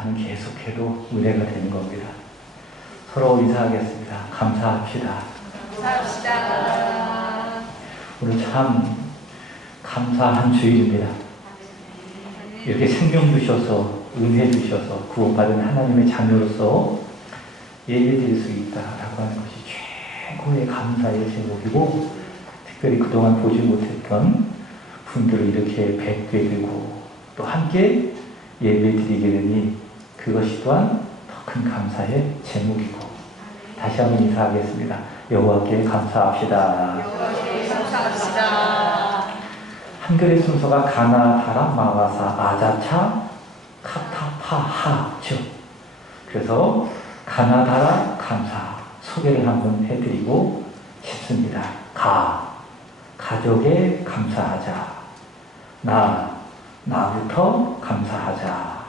감사는 계속해도 은혜가 되는 겁니다. 서로 인사하겠습니다. 감사합시다. 감사합시다. 오늘 참 감사한 주일입니다. 이렇게 생명 주셔서 은혜 주셔서 구원받은 하나님의 자녀로서 예배드릴 수 있다라고 하는 것이 최고의 감사의 제목이고, 특별히 그동안 보지 못했던 분들을 이렇게 뵙게 되고 또 함께 예배드리게 되니 그것이 또한 더 큰 감사의 제목이고, 다시 한번 인사하겠습니다. 여호와께 감사합시다. 여호와께 감사합시다. 한글의 순서가 가나, 다라, 마와사, 아자차, 카타파하죠. 그래서 가나, 다라, 감사 소개를 한번 해드리고 싶습니다. 가족에 감사하자. 나부터 감사하자.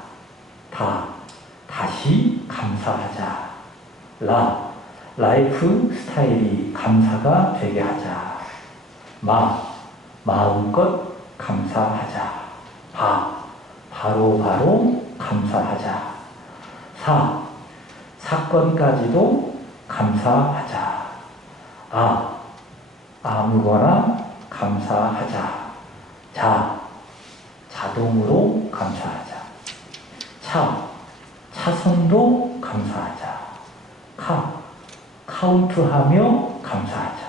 다시 감사하자. 라이프 스타일이 감사가 되게 하자. 마음껏 감사하자. 바로 감사하자. 사건까지도 감사하자. 아무거나 감사하자. 자동으로 감사하자. 차선도 감사하자. 카운트하며 감사하자.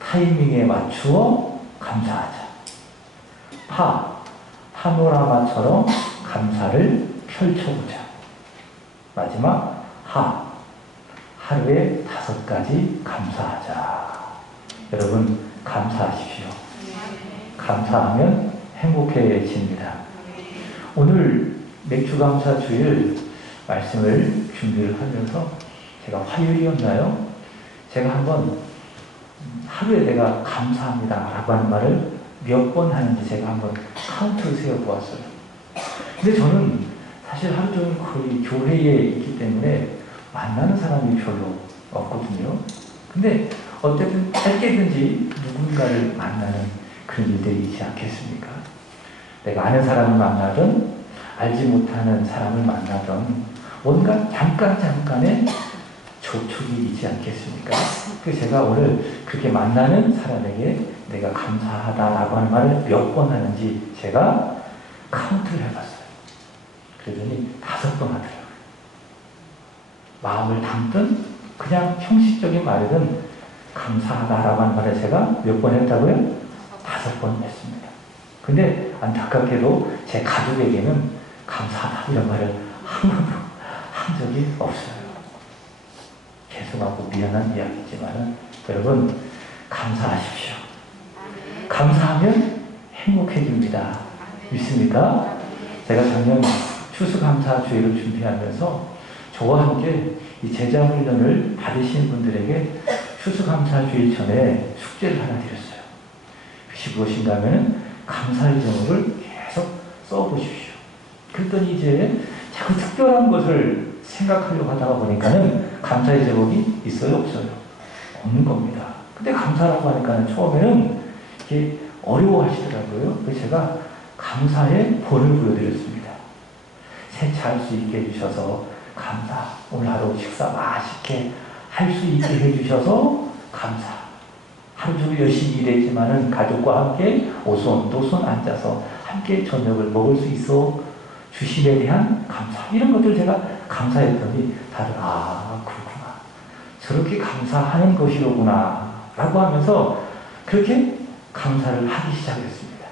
타이밍에 맞추어 감사하자. 파노라마처럼 감사를 펼쳐보자. 마지막 하루에 5가지 감사하자. 여러분 감사하십시오. 감사하면 행복해집니다. 오늘 맥주감사 주일 말씀을 준비를 하면서 제가 화요일이었나요? 제가 한번 하루에 내가 감사합니다 라고 하는 말을 몇 번 하는지 제가 한번 카운트를 세워보았어요. 근데 저는 사실 하루 종일 거의 교회에 있기 때문에 만나는 사람이 별로 없거든요. 근데 어쨌든 짧게든지 누군가를 만나는 그런 일들이 있지 않겠습니까? 내가 아는 사람을 만나든 알지 못하는 사람을 만나든 뭔가 잠깐의 접촉이 있지 않겠습니까? 그래서 제가 오늘 그렇게 만나는 사람에게 내가 감사하다라고 하는 말을 몇 번 하는지 제가 카운트를 해봤어요. 그러더니 5번 하더라고요. 마음을 담든 그냥 형식적인 말이든 감사하다라고 하는 말을 제가 몇 번 했다고요? 5번 했습니다. 근데 안타깝게도 제 가족에게는 감사하다 이런 말을 한 번도 한 적이 없어요. 죄송하고 미안한 이야기지만 여러분 감사하십시오. 감사하면 행복해집니다. 믿습니까? 제가 작년 추수감사주일을 준비하면서 저와 함께 이 제자훈련을 받으신 분들에게 추수감사주일 전에 숙제를 하나 드렸어요. 그것이 무엇인가 하면 감사의 제목을 계속 써보십시오. 그랬더니 이제 자꾸 특별한 것을 생각하려고 하다가 보니까는 감사의 제목이 있어요, 없어요? 없는 겁니다. 근데 감사라고 하니까는 처음에는 이게 어려워하시더라고요. 그래서 제가 감사의 본을 보여드렸습니다. 세차할 수 있게 해주셔서 감사. 오늘 하루 식사 맛있게 할 수 있게 해주셔서 감사. 하루 종일 열심히 일했지만은 가족과 함께 오손도손 앉아서 함께 저녁을 먹을 수 있어 주심에 대한 감사. 이런 것들 제가 감사했더니 다들 그렇구나. 저렇게 감사하는 것이로구나 라고 하면서 그렇게 감사를 하기 시작했습니다.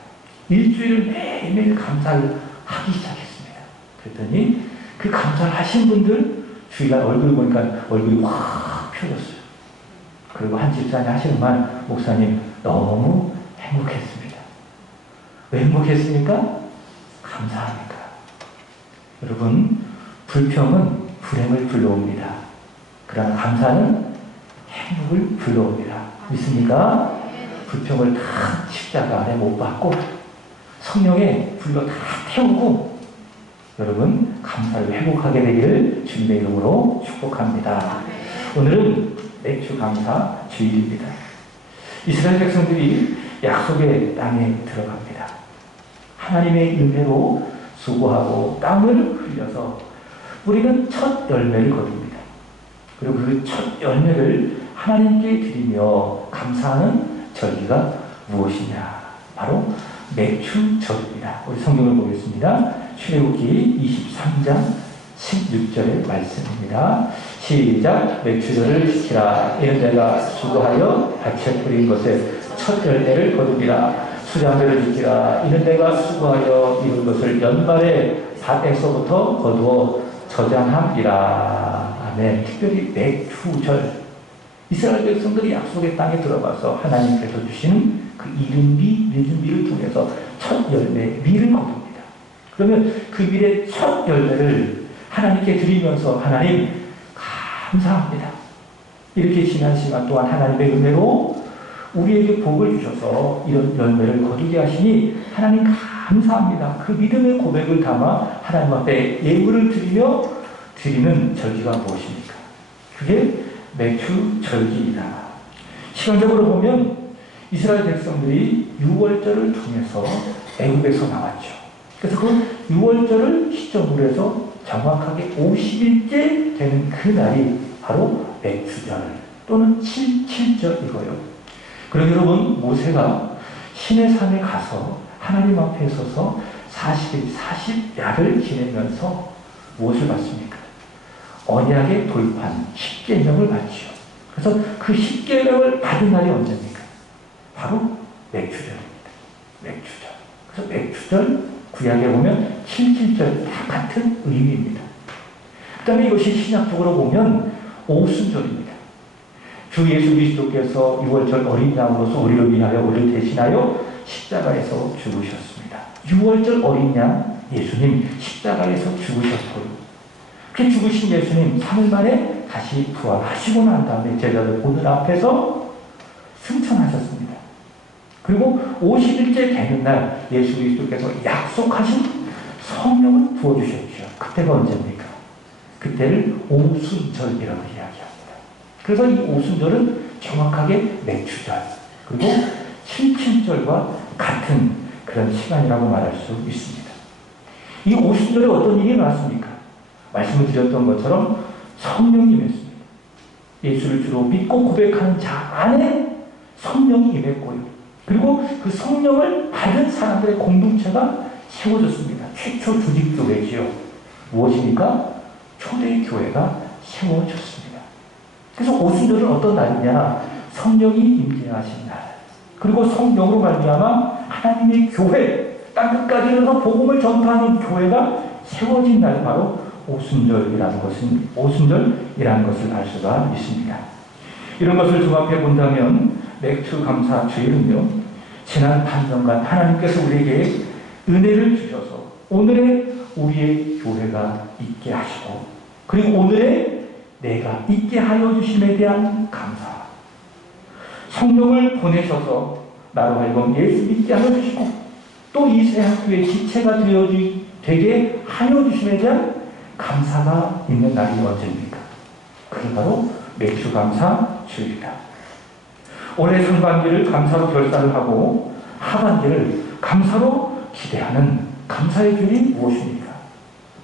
일주일을 매일매일 감사를 하기 시작했습니다. 그랬더니 그 감사를 하신 분들 주일날 얼굴 보니까 얼굴이 확 펴졌어요. 그리고 한 집사님 하시는 말, 목사님 너무 행복했습니다. 왜 행복했습니까? 감사하니까. 여러분 불평은 불행을 불러옵니다. 그러나 감사는 행복을 불러옵니다. 믿습니까? 불평을 다 십자가 안에 못 박고 성령의 불로 다 태우고 여러분 감사를 회복하게 되기를 주님의 이름으로 축복합니다. 오늘은 맥주 감사 주일입니다. 이스라엘 백성들이 약속의 땅에 들어갑니다. 하나님의 은혜로 수고하고 땀을 흘려서 우리는 첫 열매를 거둡니다. 그리고 그 첫 열매를 하나님께 드리며 감사하는 절기가 무엇이냐? 바로 맥추절입니다. 우리 성경을 보겠습니다. 출애굽기 23장 16절의 말씀입니다. 시작. 맥추절을 지키라. 이는 내가 수고하여 밭에 뿌린 것에 첫 열매를 거두리라. 수장절을 지키라. 이는 내가 수고하여 이룬 것을 연말에 밭에서부터 거두어 저장함이라. 아멘. 특별히 맥추절. 이스라엘 백성들이 약속의 땅에 들어가서 하나님께서 주시는 그 이른 미, 늦은 미를 통해서 첫 열매, 미를 거둡니다. 그러면 그 밀의 첫 열매를 하나님께 드리면서 하나님 감사합니다. 이렇게 지난 시간 동안 하나님의 은혜로 우리에게 복을 주셔서 이런 열매를 거두게 하시니 하나님 감사합니다. 그 믿음의 고백을 담아 하나님 앞에 예물을 드리며 드리는 절기가 무엇입니까? 그게 맥추절기이다. 시간적으로 보면 이스라엘 백성들이 유월절을 통해서 애굽에서 나왔죠. 그래서 그 유월절을 시점으로 해서 정확하게 50일째 되는 그 날이 바로 맥추절 또는 7절이고요. 그럼 여러분, 모세가 신의 산에 가서 하나님 앞에 서서 40일, 40야를 지내면서 무엇을 받습니까? 언약에 도입한 십계명을 받죠. 그래서 그 십계명을 받은 날이 언제입니까? 바로 맥추절입니다. 맥추절. 그래서 맥추절, 구약에 보면 7.7절 다 같은 의미입니다. 그 다음에 이것이 신약적으로 보면 오순절입니다. 주 예수 그리스도께서 6월절 어린 양으로서 우리를 위하여 우리를 대신하여 십자가에서 죽으셨습니다. 6월절 어린 양 예수님 십자가에서 죽으셨고요. 그 죽으신 예수님 3일 만에 다시 부활하시고 난 다음에 제자들 보는 앞에서 승천하셨습니다. 그리고 50일째 되는 날 예수 그리스도께서 약속하신 성령을 부어주셨죠. 그때가 언제입니까? 그때를 오순절이라고 이야기합니다. 그래서 이 오순절은 정확하게 맥추절 그리고 7.7절과 같은 그런 시간이라고 말할 수 있습니다. 이 오순절에 어떤 일이 일어났습니까? 말씀을 드렸던 것처럼 성령이 임했습니다. 예수를 주로 믿고 고백하는 자 안에 성령이 임했고요. 그리고 그 성령을 받은 사람들의 공동체가 세워졌습니다. 최초 조직교회지요. 무엇입니까? 초대교회가 세워졌습니다. 그래서 오순절은 어떤 날이냐? 성령이 임재하신 날. 그리고 성령으로 말미암아 하나님의 교회, 땅끝까지 이르러 복음을 전파하는 교회가 세워진 날 바로 오순절이라는 것을 알 수가 있습니다. 이런 것을 종합해 본다면 맥추 감사 주일은요, 지난 8년간 하나님께서 우리에게 은혜를 주셔서 오늘의 우리의 교회가 있게 하시고 그리고 오늘의 내가 있게 하여 주심에 대한 감사, 성령을 보내셔서 나로 하여금 예수 믿게 하여 주시고 또 이 새 학교의 지체가 되게 하여 주심에 대한 감사가 있는 날이 언제입니까? 그게 바로 맥추 감사 주일이다. 올해 상반기를 감사로 결산을 하고 하반기를 감사로 기대하는 감사의 주일이 무엇입니까?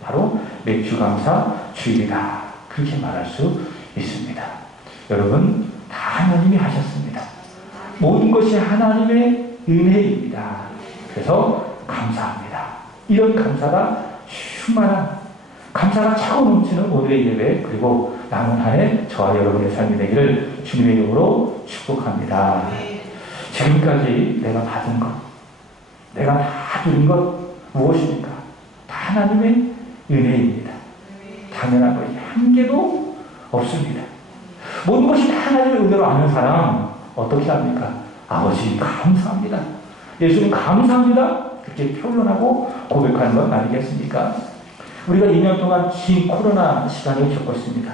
바로 맥추 감사 주일이다. 그렇게 말할 수 있습니다. 여러분, 다 하나님이 하셨습니다. 모든 것이 하나님의 은혜입니다. 그래서 감사합니다. 이런 감사가 충만한 감사가 차고 넘치는 오늘의 예배 그리고 남은 한 해 저와 여러분의 삶이 되기를 주님의 이름으로 축복합니다. 지금까지 내가 받은 것, 내가 다 누린 것 무엇입니까? 다 하나님의 은혜입니다. 당연한 것이 한 개도 없습니다. 모든 것이 다 하나님의 은혜로 아는 사람 어떻게 합니까? 아버지 감사합니다. 예수님 감사합니다. 그렇게 표현하고 고백하는 것 아니겠습니까? 우리가 2년 동안 긴 코로나 시간을 겪었습니다.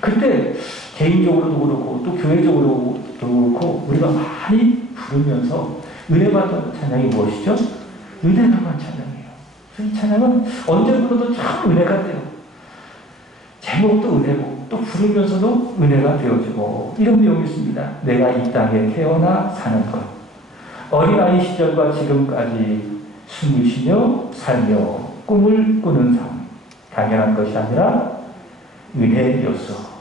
그때 개인적으로도 그렇고 또 교회적으로도 그렇고 우리가 많이 부르면서 은혜 받던 찬양이 무엇이죠? 은혜라고 한 찬양이에요. 이 찬양은 언제 불러도 참 은혜가 돼요. 제목도 은혜고 또 부르면서도 은혜가 되어지고 이런 내용이 있습니다. 내가 이 땅에 태어나 사는 것 어린아이 시절과 지금까지 숨을 쉬며 살며 꿈을 꾸는 삶, 당연한 것이 아니라 은혜였어.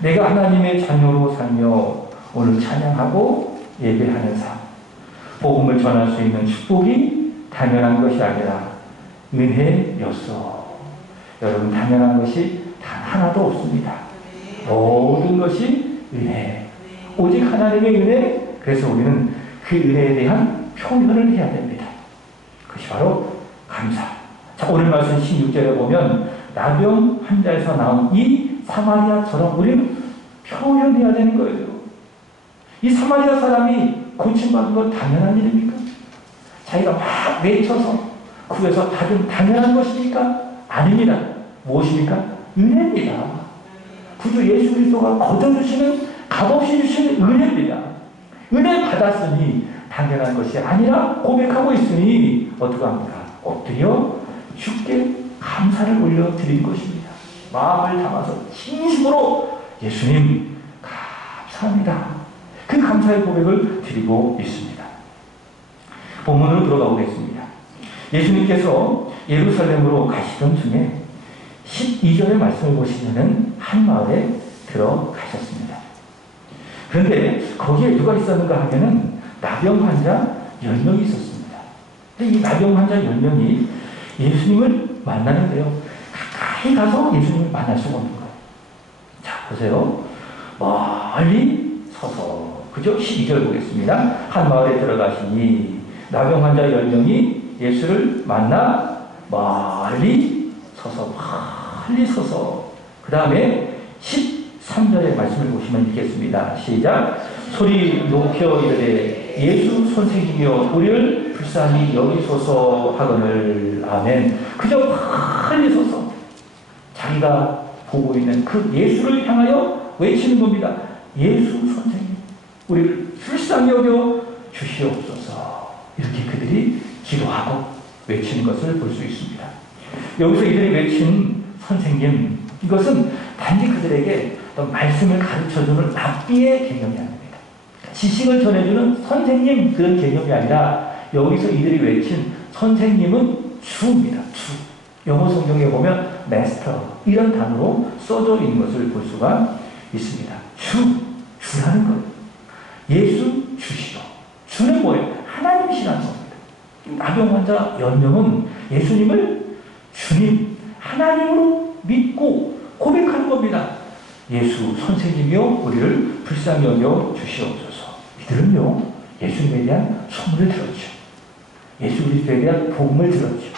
내가 하나님의 자녀로 살며 오늘 찬양하고 예배하는 삶, 복음을 전할 수 있는 축복이 당연한 것이 아니라 은혜였어. 여러분, 당연한 것이 단 하나도 없습니다. 모든 것이 은혜. 오직 하나님의 은혜. 그래서 우리는 그 은혜에 대한 표현을 해야 됩니다. 그것이 바로 감사. 자, 오늘 말씀 16절에 보면 나병 환자에서 나온 이 사마리아처럼 우리는 표현해야 되는 거예요. 이 사마리아 사람이 고침받은 건 당연한 일입니까? 자기가 막 외쳐서 구해서 받은 당연한 것입니까? 아닙니다. 무엇입니까? 은혜입니다. 구주 예수 그리스도가 거둬주시는, 값없이 주시는 은혜입니다. 은혜 받았으니 당연한 것이 아니라 고백하고 있으니 어떻게 합니까? 엎드려 주께 감사를 올려드린 것입니다. 마음을 담아서 진심으로 예수님 감사합니다. 그 감사의 고백을 드리고 있습니다. 본문으로 들어가 보겠습니다. 예수님께서 예루살렘으로 가시던 중에 12절의 말씀을 보시면 한 마을에 들어가셨습니다. 그런데 거기에 누가 있었는가 하면은 나병 환자 10명이 있었습니다. 근데 이 나병 환자 10명이 예수님을 만나는데요. 가까이 가서 예수님을 만날 수가 없는 거예요. 자, 보세요. 멀리 서서, 그죠? 12절 보겠습니다. 한 마을에 들어가시니 나병 환자 10명이 예수를 만나 멀리 서서, 그 다음에 13절의 말씀을 보시면 읽겠습니다. 시작. 소리 높여 이르되 예수 선생님이여 우리를 불쌍히 여기소서 하거늘. 아멘. 그저 멀리 서서 자기가 보고 있는 그 예수를 향하여 외치는 겁니다. 예수 선생님, 우리를 불쌍히 여겨 주시옵소서. 이렇게 그들이 기도하고 외치는 것을 볼 수 있습니다. 여기서 이들이 외친 선생님, 이것은 단지 그들에게 어떤 말씀을 가르쳐주는 랍비의 개념이 아닙니다. 지식을 전해주는 선생님, 그런 개념이 아니라 여기서 이들이 외친 선생님은 주입니다. 주. 영어 성경에 보면 마스터, 이런 단어로 써져 있는 것을 볼 수가 있습니다. 주라는 것. 예수 주시오. 주는 뭐예요? 하나님이시라는 겁니다. 나병 환자 10명은 예수님을 주님, 하나님으로 믿고 고백하는 겁니다. 예수 선생님이여 우리를 불쌍히 여겨 주시옵소서. 이들은요, 예수님에 대한 소문을 들었죠. 예수 그리스도에 대한 복음을 들었죠.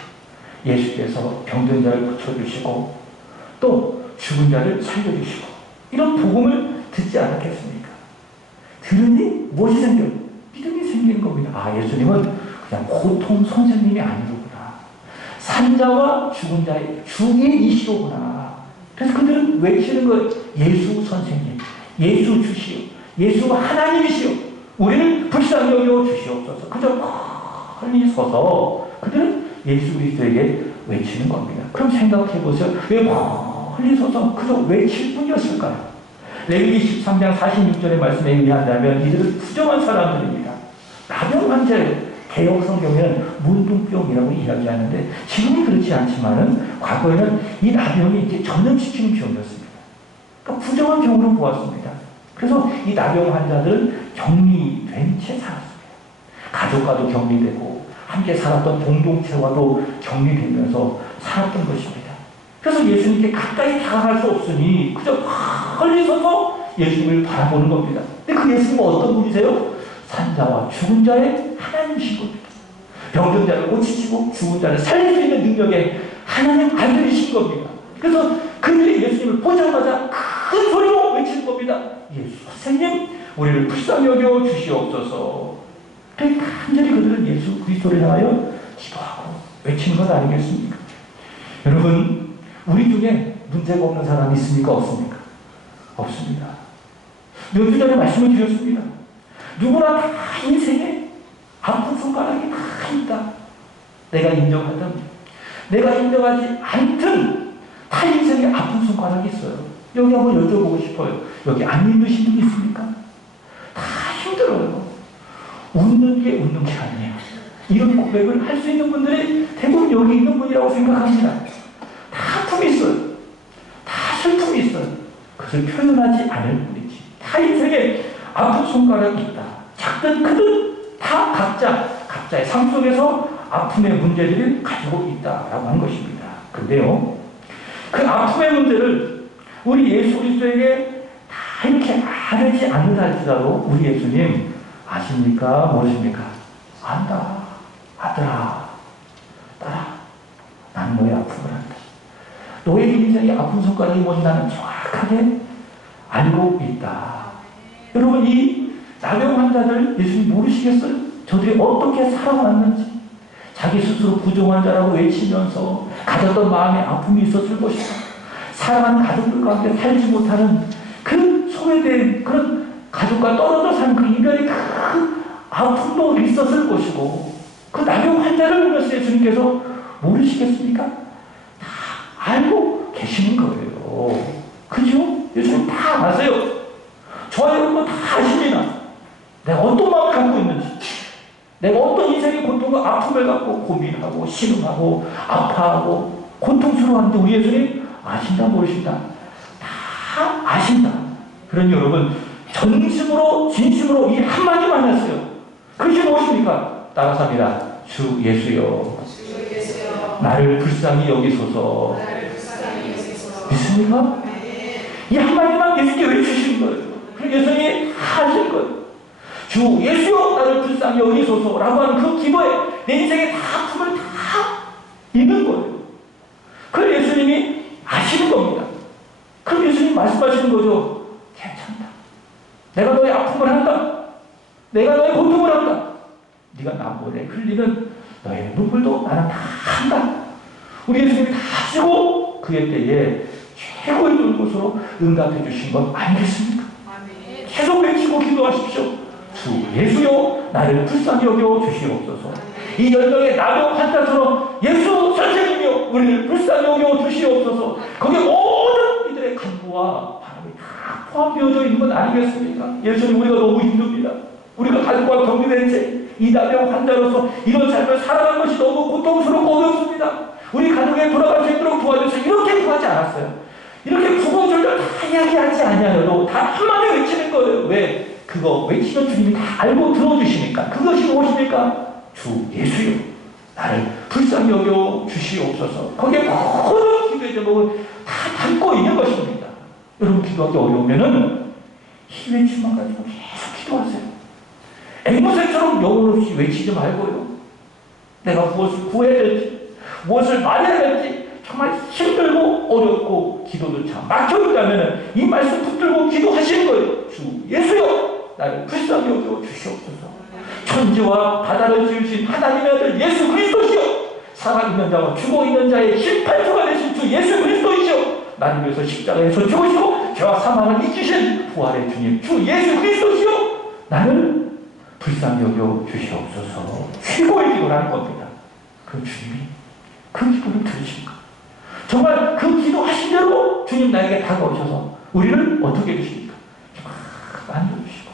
예수께서 병든 자를 고쳐주시고 또 죽은 자를 살려주시고 이런 복음을 듣지 않았겠습니까? 들으니 무엇이 생겨요? 믿음이 생기는 겁니다. 아, 예수님은 그냥 고통 선생님이 아니로구나. 산자와 죽은 자의 주이시로구나. 그래서 그들은 외치는 거예요. 예수 선생님, 예수 주시오, 예수가 하나님이시오, 우리를 불쌍히 여겨 주시옵소서. 그저 멀리 서서 그들은 예수 그리스도에게 외치는 겁니다. 그럼 생각해 보세요. 왜 멀리 서서 그저 외칠 뿐이었을까요? 레위기 13장 46절의 말씀에 의한다면 이들은 부정한 사람들입니다. 나병 환자예요. 개혁 성경에는 문둥병이라고 이야기하는데 지금은 그렇지 않지만은 과거에는 이 나병이 이제 전염시키는 병이었습니다. 그러니까 부정한 병으로 보았습니다. 그래서 이 나병 환자들은 격리된 채 살았습니다. 가족과도 격리되고 함께 살았던 공동체와도 격리되면서 살았던 것입니다. 그래서 예수님께 가까이 다가갈 수 없으니 그저 멀리 서서 예수님을 바라보는 겁니다. 근데 그 예수님은 어떤 분이세요? 산자와 죽은 자의 하나님이신 겁니다. 병든 자를 고치시고 죽은 자를 살릴 수 있는 능력의 하나님 아들이신 겁니다. 그래서 그들이 예수님을 보자마자 큰 소리로 외치는 겁니다. 예수 선생님, 우리를 불쌍히 여겨 주시옵소서. 그래서 간절히 그들은 예수 그리스도를 향하여 기도하고 외치는 것 아니겠습니까? 여러분, 우리 중에 문제가 없는 사람이 있습니까? 없습니까? 없습니다. 몇 주 전에 말씀을 드렸습니다. 누구나 다 인생에 아픈 손가락이 다 있다. 내가 인정하든 내가 인정하지 않든 다 인생에 아픈 손가락이 있어요. 여기 한번 여쭤보고 싶어요. 여기 안 힘드신 분 있습니까? 다 힘들어요. 웃는 게 아니에요. 이런 고백을 할 수 있는 분들이 대부분 여기 있는 분이라고 생각합니다. 다 아픔이 있어요. 다 슬픔이 있어요. 그것을 표현하지 않을 뿐이지. 다 인생에 아픈 손가락이 있다. 작든 크든 다 각자의 삶 속에서 아픔의 문제들을 가지고 있다라고 하는 것입니다. 근데요, 그 아픔의 문제를 우리 예수 그리스도에게 다 이렇게 아뢰지 않는다 할지라도 우리 예수님 아십니까? 모르십니까? 안다. 아들아, 딸아, 나는 너의 아픔을 안다. 너의 인생의 아픈 손가락이 뭔지 나는 정확하게 알고 있다. 여러분, 이 나병 환자들 예수님 모르시겠어요? 저들이 어떻게 살아왔는지, 자기 스스로 부정한 자라고 외치면서 가졌던 마음에 아픔이 있었을 것이다. 사랑하는 가족들 가운데 살지 못하는 그 소외된 그런 가족과 떨어져 사는 그 이별의 큰 아픔도 있었을 것이고, 그 나병 환자를 보면서 예수님께서 모르시겠습니까? 다 알고 계시는 거예요. 그죠? 예수님 다 아세요. 저와 여러분도 다 아십니다. 내가 어떤 마음을 갖고 있는지, 내가 어떤 인생의 고통과 아픔을 갖고 고민하고 신음하고 아파하고 고통스러워하는지 우리 예수님 아신다 모르신다? 다 아신다. 그러니 여러분 전심으로 진심으로 이 한마디만 하세요. 그것이 무엇입니까? 따라서 합니다. 주 예수여, 나를 불쌍히 여기소서. 믿습니까? 이 한마디만 예수께 외치시는 거예요. 그리고 예수님이 하실 거예요. 주 예수여, 나를 불쌍히 여기소서라고 하는 그 기도에 내 인생의 다 아픔을 다 있는 거예요. 그걸 예수님이 아시는 겁니다. 그럼 예수님 말씀하시는 거죠. 괜찮다. 내가 너의 아픔을 한다. 내가 너의 고통을 한다. 네가 나보내 흘리는 너의 눈물도 나는 다 한다. 우리 예수님이 다 하시고 그의 때에 최고의 눈물로 응답해 주신 것 아니겠습니까? 계속 외치고 기도하십시오. 주 예수여, 나를 불쌍히 여겨 주시옵소서. 이 10명의 나병 환자처럼 예수 선생님이여, 우리를 불쌍히 여겨 주시옵소서. 거기에 모든 이들의 간구와 바람이 다 포함되어져 있는 건 아니겠습니까? 예수님, 우리가 너무 힘듭니다. 우리가 가족과 격리된 채 이 나병 환자로서 이런 삶을 살아가는 것이 너무 고통스럽고 어렵습니다. 우리 가족에 돌아갈 수 있도록 도와주세요. 이렇게 구하지 않았어요. 이렇게 구구절절 다 이야기하지 않냐도 다 한마디 외치는 거예요. 왜? 그거 외치면 주님이 다 알고 들어주시니까. 그것이 무엇입니까? 주 예수여, 나를 불쌍히 여겨 주시옵소서. 거기에 모든 기도의 제목을 다 담고 있는 것입니다. 여러분 기도하기 어려우면은 이 외침만 가지고 계속 기도하세요. 앵무새처럼 영혼 없이 외치지 말고요. 내가 무엇을 구해야 될지, 무엇을 말해야 될지 정말 힘들고 어렵고 기도도 참 막혀있다면 이 말씀 붙들고 기도하시는 거예요. 주 예수여, 나를 불쌍히 여겨 주시옵소서. 천지와 바다를 지으신 하나님의 아들 예수 그리스도시여, 살아있는 자와 죽어있는 자의 심판주가 되신 주 예수 그리스도이시여, 나를 위해서 십자가에서 죽으시고 죄와 사망을 이기신 부활의 주님 주 예수 그리스도시여, 나를 불쌍히 여겨 주시옵소서. 최고의 기도를 하는 겁니다. 그 주님이 그 기도를 들으십니까? 정말 그 기도하신 대로 주님 나에게 다가오셔서 우리를 어떻게 해주십니까? 막 만져주시고,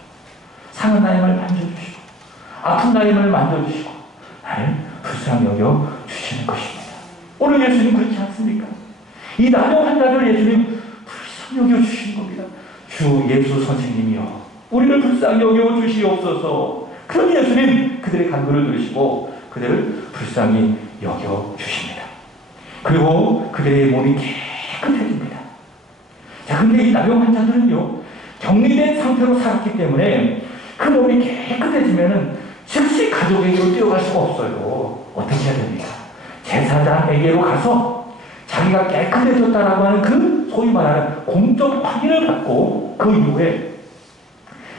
상한 나임을 만져주시고, 아픈 나임을 만져주시고, 나를 불쌍히 여겨 주시는 것입니다. 오늘 예수님 그렇지 않습니까? 이 나병 환자를 예수님 불쌍히 여겨 주시는 겁니다. 주 예수 선생님이여, 우리를 불쌍히 여겨 주시옵소서. 그러니 예수님 그들의 간구를 들으시고 그들을 불쌍히 여겨 주십니다. 그리고 그들의 몸이 깨끗해집니다. 자, 근데 이 나병 환자들은요, 격리된 상태로 살았기 때문에 그 몸이 깨끗해지면은 즉시 가족에게로 뛰어갈 수가 없어요. 어떻게 해야 됩니까? 제사장에게로 가서 자기가 깨끗해졌다라고 하는 그 소위 말하는 공적 확인을 받고 그 이후에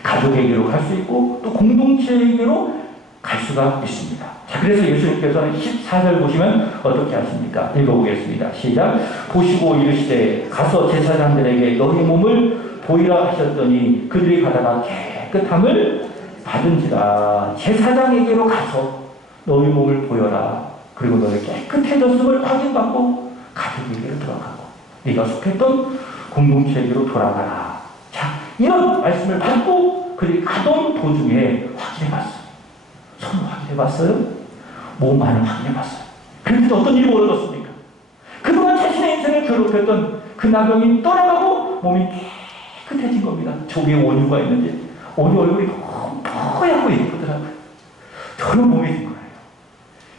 가족에게로 갈 수 있고 또 공동체에게로 갈 수가 있습니다. 자, 그래서 예수님께서는 14절 보시면 어떻게 하십니까? 읽어보겠습니다. 시작. 보시고 이르시되 가서 제사장들에게 너희 몸을 보이라 하셨더니 그들이 가다가 깨끗함을 받은지라. 제사장에게로 가서 너희 몸을 보여라. 그리고 너희 깨끗해졌음을 확인받고 가족에게로 돌아가고 네가 속했던 공동체에게로 돌아가라. 자, 이런 말씀을 받고 그들이 가던 도중에 확인해봤어요. 손을 확인해봤어요. 몸 안을 확인해봤어요. 그런데 어떤 일이 벌어졌습니까? 그동안 자신의 인생을 괴롭혔던 그 나병이 떠나가고 몸이 깨끗해진 겁니다. 저기에 원유가 있는지 원유 얼굴이 너무 뽀얗고 예쁘더라고요. 저런 몸이 된 거예요.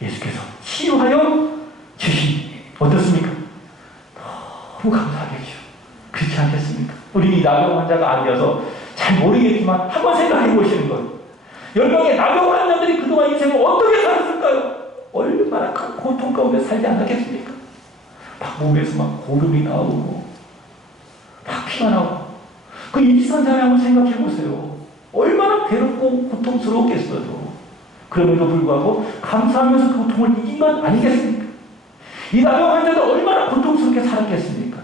예수께서 치유하여 주신 어떻습니까? 너무 감사하겠죠. 그렇지 않겠습니까? 우리 이 나병 환자가 아니어서 잘 모르겠지만 한번 생각해 보시는 거예요. 10명의 나병 환자들이 그동안 인생을 어떻게 살았을까요? 얼마나 큰 고통 가운데 살지 않았겠습니까? 막 몸에서 막 고름이 나오고 막 피가 나오고 그 일선장에 한번 생각해 보세요. 얼마나 괴롭고 고통스러웠겠어요. 그럼에도 불구하고 감사하면서 그 고통을 이긴 건 아니겠습니까? 이 나병 환자들 얼마나 고통스럽게 살았겠습니까?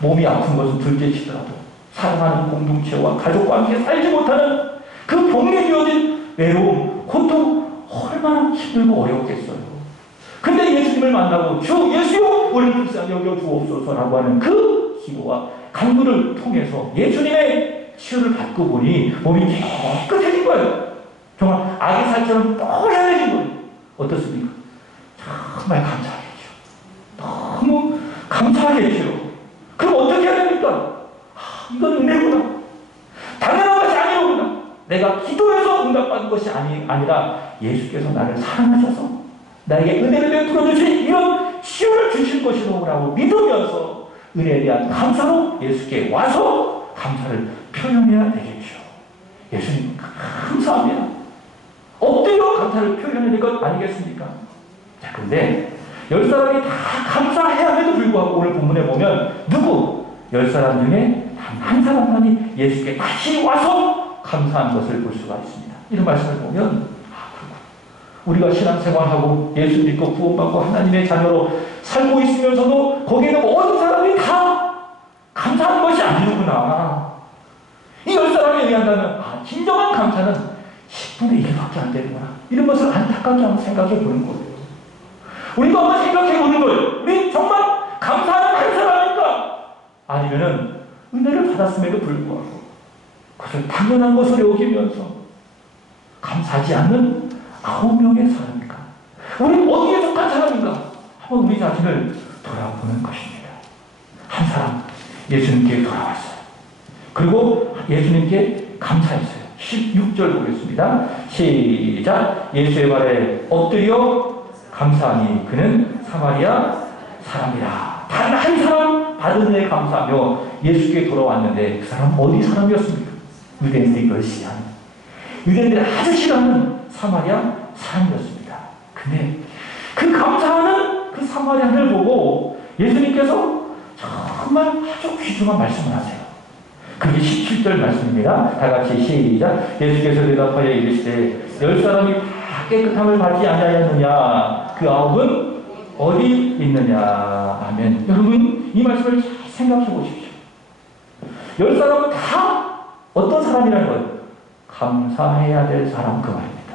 몸이 아픈 것은 둘째치더라도 사랑하는 공동체와 가족과 함께 살지 못하는 그 병에 주어진 외로움, 고통 얼마나 힘들고 어려웠겠어요. 근데 예수님을 만나고 주 예수여 우리를 불쌍히 여겨 주옵소서라고 하는 그 기도와 간구를 통해서 예수님의 치유를 받고 보니 몸이 깨끗해진 거예요. 정말 아기 살처럼 뽀얀해진 거예요. 어떻습니까? 정말 감사하겠죠. 너무 감사하겠죠. 그럼 어떻게 해야 됩니까? 이건 은혜구나. 당연한 것이 아니오구나. 내가 기도해서 응답받은 것이 아니라 예수께서 나를 사랑하셔서 나에게 은혜를 베풀어 주신 이런 치유를 주실 것이라고 믿으면서 은혜에 대한 감사로 예수께 와서 감사를 표현해야 되겠죠. 예수님 감사합니다. 엎드려 감사를 표현해야 될 것 아니겠습니까? 자, 그런데 10사람이 다 감사해야에도 불구하고 오늘 본문에 보면 누구? 10사람 중에 단 한 사람만이 예수께 다시 와서 감사한 것을 볼 수가 있습니다. 이런 말씀을 보면 우리가 신앙생활하고 예수 믿고 구원받고 하나님의 자녀로 살고 있으면서도 거기에는 모든 사람이 다 감사하는 것이 아니구나. 이 10사람에 의한다면 진정한 감사는 10분의 1밖에 안 되는구나. 이런 것을 안타깝게 한번 생각해 보는 거예요. 우리가 한번 생각해 보는 거예요. 우리 정말 감사하는 한 사람일까? 아니면은 은혜를 받았음에도 불구하고 그것을 당연한 것으로 여기면서 감사하지 않는 9명의 사람인가? 우리는 어디에 속한 사람인가? 한번 우리 자신을 돌아보는 것입니다. 한 사람 예수님께 돌아왔어요. 그리고 예수님께 감사했어요. 16절 보겠습니다. 시작. 예수의 발에 엎드려 감사하니 그는 사마리아 사람이라. 단 한 사람 받은 은혜에 감사하며 예수께 돌아왔는데 그 사람 어디 사람이었습니까? 유대인들이 멸시하는, 유대인들이 아주 싫어하는 사마리아 사람이었습니다. 근데 그 감사하는 그 사마리아를 보고 예수님께서 정말 아주 귀중한 말씀을 하세요. 그게 17절 말씀입니다. 다 같이 시작. 예수께서 대답하여 이르시되 10사람이 다 깨끗함을 받지 아니하였느냐? 그 9은 어디 있느냐? 아멘. 여러분 이 말씀을 잘 생각해 보십시오. 10사람은 다 어떤 사람이라는 거예요? 감사해야 될 사람 그 말입니다.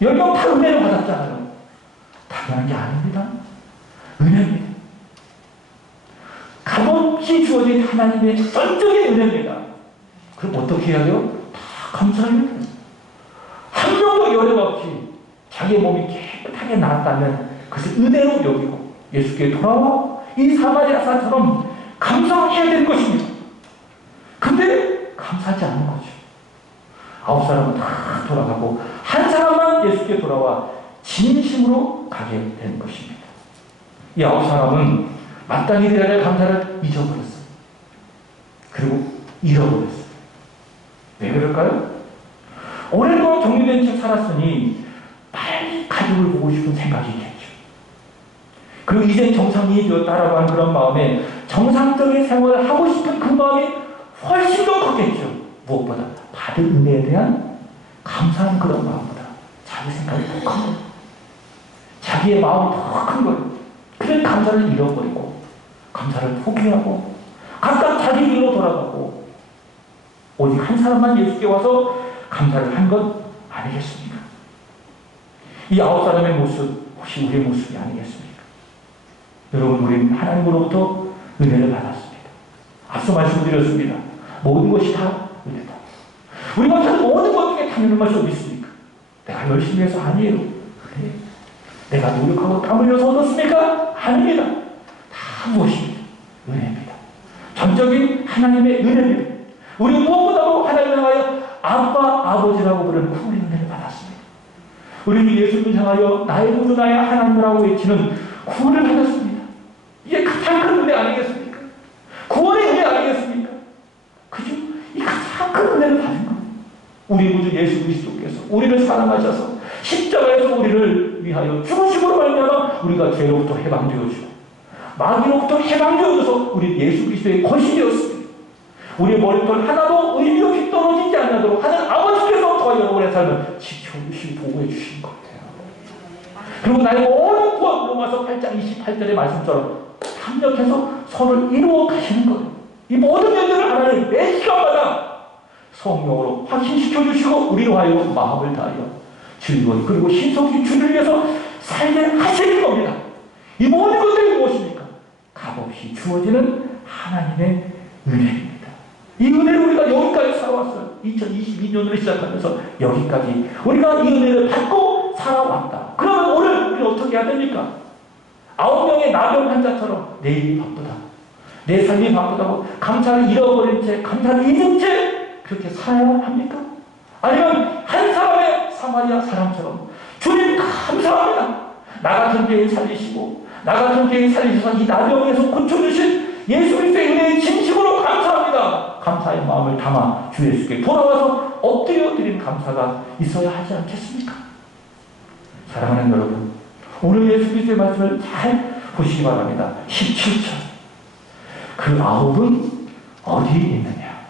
10명 다 은혜를 받았잖아요. 당연한 게 아닙니다. 은혜입니다. 값없이 주어진 하나님의 전적인 은혜입니다. 그럼 어떻게 해야 돼요? 다 감사해야 돼요. 한 명도 여력 없이 자기 몸이 깨끗하게 나았다면 그것을 은혜로 여기고 예수께 돌아와 이 사마리아사처럼 감사해야 되는 것입니다. 근데 감사하지 않는 거죠. 9사람은 다 돌아가고 한 사람만 예수께 돌아와 진심으로 가게 되는 것입니다. 이 9사람은 마땅히 드려야 될 감사를 잊어버렸어요. 그리고 잃어버렸어요. 왜 그럴까요? 오랫동안 정리된 채 살았으니 빨리 가족을 보고 싶은 생각이 있겠죠. 그리고 이제 정상이 되었다라고 하는 그런 마음에 정상적인 생활을 하고 싶은 그 마음이 훨씬 더 컸겠죠. 무엇보다 받은 은혜에 대한 감사한 그런 마음보다 자기 생각이 더 큰 거예요. 자기의 마음이 더 큰 거예요. 그래서 감사를 잃어버리고 감사를 포기하고 각각 자기 길로 돌아가고 오직 한 사람만 예수께 와서 감사를 한 것 아니겠습니까? 이 9사람의 모습 혹시 우리의 모습이 아니겠습니까? 여러분 우리는 하나님으로부터 은혜를 받았습니다. 앞서 말씀드렸습니다. 모든 것이 다 은혜다. 우리가 모든 것 중에 당연한 것이 어디 있습니까? 내가 열심히 해서 아니에요. 그래. 내가 노력하고 땀 흘려서 얻었습니까? 아닙니다. 다 무엇입니까? 은혜입니다. 전적인 하나님의 은혜입니다. 우리 무엇보다도 하나님을 향하여 아빠, 아버지라고 부르는 구원의 은혜를 받았습니다. 우리는 예수님을 향하여 나의 구주, 나의 하나님이라고 외치는 구원을 받았습니다. 이게 가장 큰 은혜 아니겠습니까? 구원의 은혜 아니겠습니까? 그죠? 이 가장 큰 은혜를 받은 겁니다. 우리 구주 예수 그리스도께서 우리를 사랑하셔서 십자가에서 우리를 위하여 죽으심으로 말미암아 우리가 죄로부터 해방되어지고 마귀로부터 해방되어져서 우리 예수 그리스도의 것이 되었습니다. 우리의 머리털 하나도 의미 없이 떨어지지 않도록 하는 아버지께서 저와 여러분의 삶을 지켜주시고 보호해 주신 거예요. 그리고 나의 모든 구원, 로마서 8장 28절의 말씀처럼 합력해서 서로를 이루어 가시는 거예요. 이 모든 일들을 하나님 매 시간마다 성령으로 확신시켜 주시고 우리로 하여 마음을 다하여 즐거이 그리고 신속히 주를 위해서 살게 하시는 겁니다. 이 모든 것들이 무엇입니까? 값없이 주어지는 하나님의 은혜입니다. 이 은혜를 우리가 여기까지 살아왔어요. 2022년으로 시작하면서 여기까지 우리가 이 은혜를 받고 살아왔다. 그러면 오늘 우리는 어떻게 해야 됩니까? 9명의 나병 환자처럼 내일이 바쁘다, 내 삶이 바쁘다고 감사를 잃어버린 채, 감사를 잊은 채 그렇게 살아야 합니까? 아니면 한 사람의 사마리아 사람처럼 주님 감사합니다, 나 같은 죄인 살리시고 나 같은 죄인 살리셔서 이 나병에서 고쳐주신 예수 그리스도의 은혜에 진심으로 감사합니다, 감사의 마음을 담아 주 예수께 돌아와서 엎드려 드린 감사가 있어야 하지 않겠습니까? 사랑하는 여러분, 오늘 예수 그리스도의 말씀을 잘 보시기 바랍니다. 17절, 그 9은 어디 있느냐?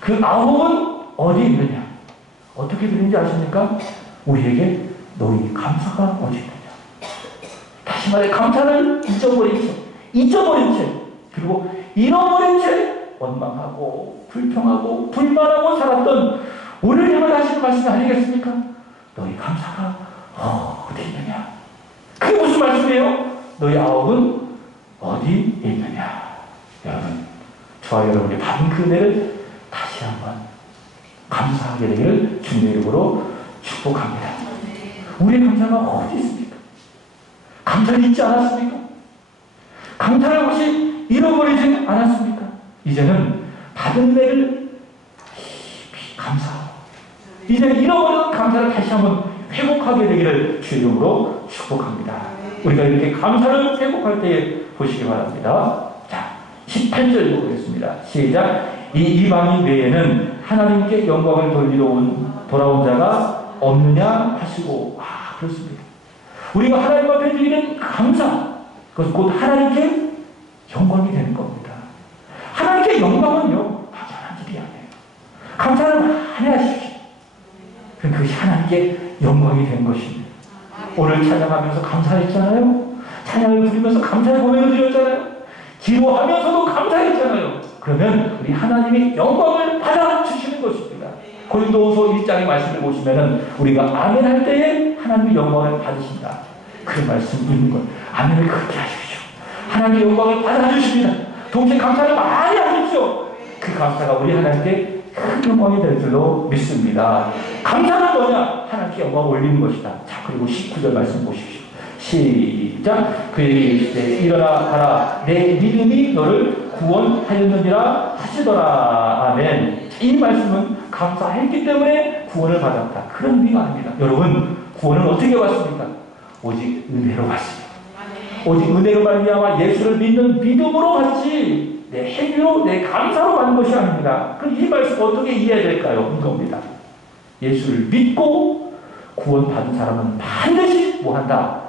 그 9은 어디 있느냐? 어떻게 되는지 아십니까? 우리에게 너희 감사가 어디 있느냐? 다시 말해, 감사를 잊어버린 채 그리고 잃어버린 채 원망하고 불평하고 불만하고 살았던 우리를 향해 하시는 말씀이 아니겠습니까? 너희 감사가 어디 있느냐? 그게 무슨 말씀이에요? 너희 9은 어디 있느냐? 여러분, 저와 여러분이 받은 그 은혜를 다시 한번 감사하게 되기를 주님의 이름으로 축복합니다. 우리의 감사가 어디 있습니까? 감사를 잊지 않았습니까? 감사를 혹시 잃어버리지 않았습니까? 이제는 받은 은혜를 깊이 감사하고 이제 잃어버린 감사를 다시 한번 회복하게 되기를 주의 이름으로 축복합니다. 우리가 이렇게 감사를 회복할 때에 보시기 바랍니다. 자, 18절 보겠습니다. 시작. 이 이방인 외에는 하나님께 영광을 돌아온 자가 없느냐 하시고. 그렇습니다. 우리가 하나님 앞에 드리는 감사, 그것은 곧 하나님께 영광이 되는 겁니다. 하나님께 영광은요, 막연한 일이 아니에요. 감사를 많이 하십시오. 그것이 하나님께 영광이 되는 것입니다. 오늘 찬양하면서 감사했잖아요. 찬양을 부르면서 감사의 고백을 드렸잖아요. 기도하면서도 감사했잖아요. 그러면 우리 하나님이 영광을 받아주시는 것입니다. 고린도후서 1장의 말씀을 보시면은 우리가 아멘 할 때에 하나님의 영광을 받으신다, 그런 말씀이 있는 것. 아멘을 그렇게 하십시오. 하나님의 영광을 받아주십니다. 동시에 감사를 많이 하십시오. 그 감사가 우리 하나님께 큰 영광이 될 줄로 믿습니다. 감사는 뭐냐? 하나님께 영광을 올리는 것이다. 자, 그리고 19절 말씀 보십시오. 시작. 그에게 이르시되 일어나 가라, 내 믿음이 너를 구원하였느니라 하시더라. 아멘. 이 말씀은 감사했기 때문에 구원을 받았다, 그런 의미가 아닙니다. 여러분, 구원은 어떻게 받습니까? 오직 은혜로 받습니다. 오직 은혜로 말미암아 예수를 믿는 믿음으로 받지 내 행위로 내 감사로 받는 것이 아닙니다. 그럼 이 말씀 어떻게 이해해야 될까요? 이겁니다. 예수를 믿고 구원받은 사람은 반드시 뭐한다?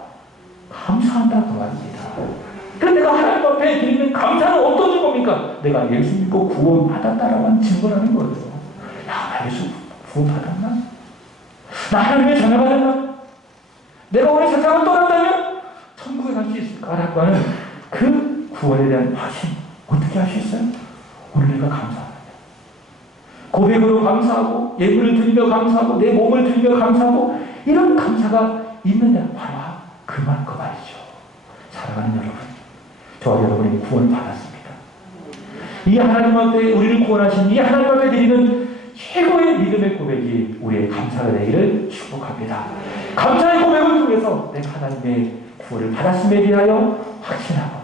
감사한다, 그 말입니다. 그런데 내가 하나님 앞에 드리는 감사는 어떤 증거입니까? 내가 예수 믿고 구원받았다라고 증거하는 거예요. 야, 나 예수 구원받았나? 나 하나님의 자녀가 됐나? 내가 오늘 세상을 떠난다면 천국에 갈 수 있을까라고 하는 그 구원에 대한 확신 어떻게 할 수 있어요? 오늘 내가 감사합니다. 고백으로 감사하고 예물을 드리며 감사하고 내 몸을 드리며 감사하고 이런 감사가 있느냐? 바로 그만큼 말이죠. 사랑하는 여러분, 저와 여러분이 구원을 받았습니다. 이 하나님 앞에 우리를 구원하신 이 하나님 앞에 드리는 최고의 믿음의 고백이 우리의 감사가 되기를 축복합니다. 감사의 고백을 통해서 내가 하나님의 구원을 받았음에 대하여 확신하고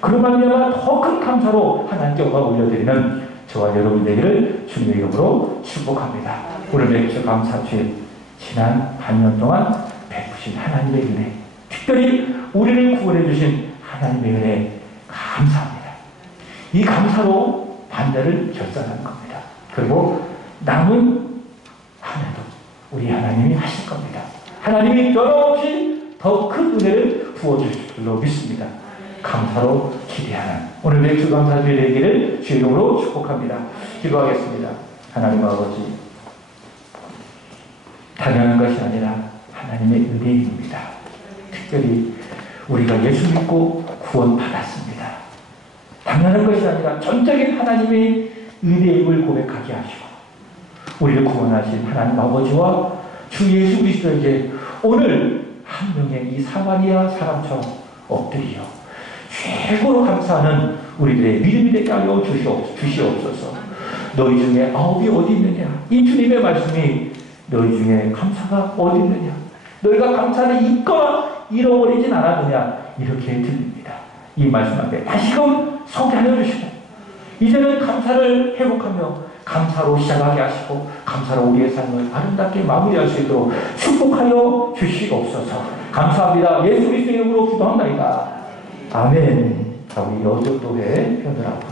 그로 말미암아 더 큰 감사로 하나님께 영광 올려드리는 저와 여러분 되기를 주님의 이름으로 축복합니다. 오늘 맹주 감사주일 지난 반년 동안 베푸신 하나님의 은혜, 특별히 우리를 구원해 주신 하나님의 은혜 감사합니다. 이 감사로 반대를 결산하는 겁니다. 그리고 남은 한 해도 우리 하나님이 하실 겁니다. 하나님이 변함없이 더 큰 은혜를 부어주실 줄로 믿습니다. 감사로 기대하는 오늘 맹주 감사주일 되기를 주의 이름으로 축복합니다. 기도하겠습니다. 하나님 아버지, 당연한 것이 아니라 하나님의 은혜입니다. 특별히 우리가 예수 믿고 구원받았습니다. 당연한 것이 아니라 전적인 하나님의 은혜임을 고백하게 하시고 우리를 구원하신 하나님 아버지와 주 예수 그리스도에게 오늘 한 명의 이 사마리아 사람처럼 엎드리어 최고로 감사하는 우리들의 믿음이 되게 하여 주시옵소서. 너희 중에 아홉이 어디 있느냐? 이 주님의 말씀이 너희 중에 감사가 어디 있느냐? 너희가 감사를 잊거나 잃어버리진 않았느냐? 이렇게 들립니다. 이 말씀 앞에 다시금 서게 하여 주시고 이제는 감사를 회복하며 감사로 시작하게 하시고 감사로 우리의 삶을 아름답게 마무리할 수 있도록 축복하여 주시옵소서. 감사합니다. 예수 그리스도 이름으로 기도합니다. 아멘. 자, 우리 여전도회 편을 앞으로